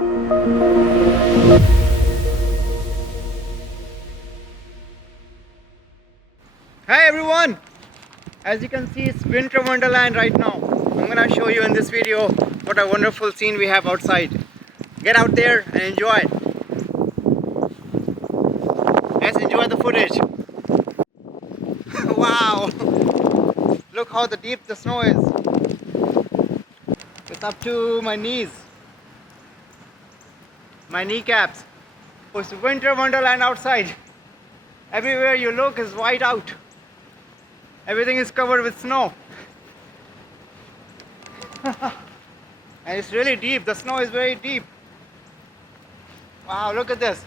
Hi everyone! As you can see, it's winter wonderland right now. I'm gonna show you in this video what a wonderful scene we have outside. Get out there and enjoy it. Let's enjoy the footage. Wow! Look how deep the snow is. It's up to my knees, my kneecaps. It's winter wonderland outside. Everywhere you look is white out. Everything is covered with snow. And it's really deep. The snow is very deep. Wow, look at this.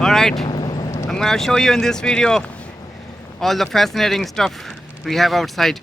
Alright, I'm gonna show you in this video all the fascinating stuff we have outside.